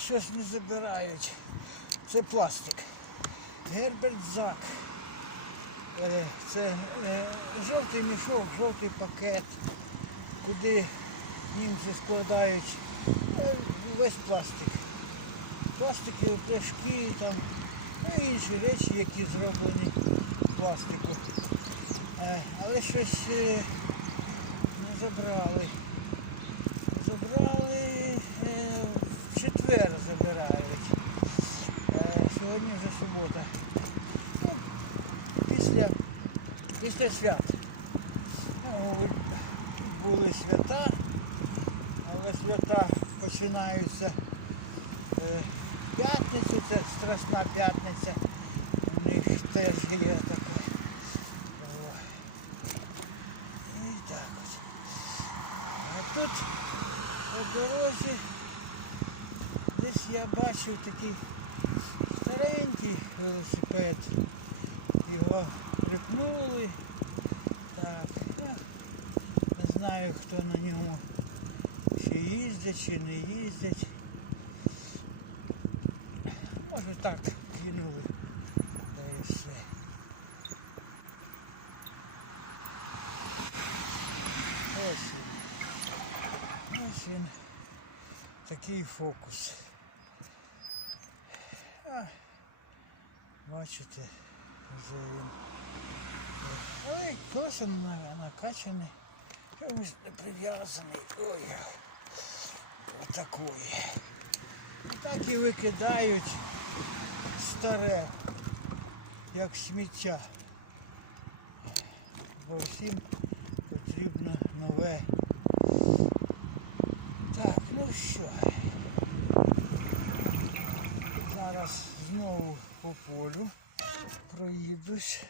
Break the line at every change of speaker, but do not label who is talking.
Щось не забирають. Це пластик. Герберт Зак. Е, Це е, жовтий мішок, жовтий пакет, куди німці складають е, весь пластик. Пластики, пляшки, там, ну інші речі, які зроблені пластику. Але щось не. Забрали після свят. Ну, були свята, але свята починаються е, п'ятницю, це Страсна п'ятниця. У них теж є таке. О. І так от. А тут по дорозі десь я бачив такий старенький велосипед. Його припнули. Так, ну, не знаю хто на ньому чи їздять, чи не їздять. Може так кинули. Да і все. Ось він. Ось він. Такий фокус. А, бачите, вже він. Ой, колеса на- накачаний. Чомусь не прив'язаний. Ой. Отакої. Так і викидають старе, як сміття. Бо всім потрібно нове. Так, ну що. Зараз знову по полю проїдусь.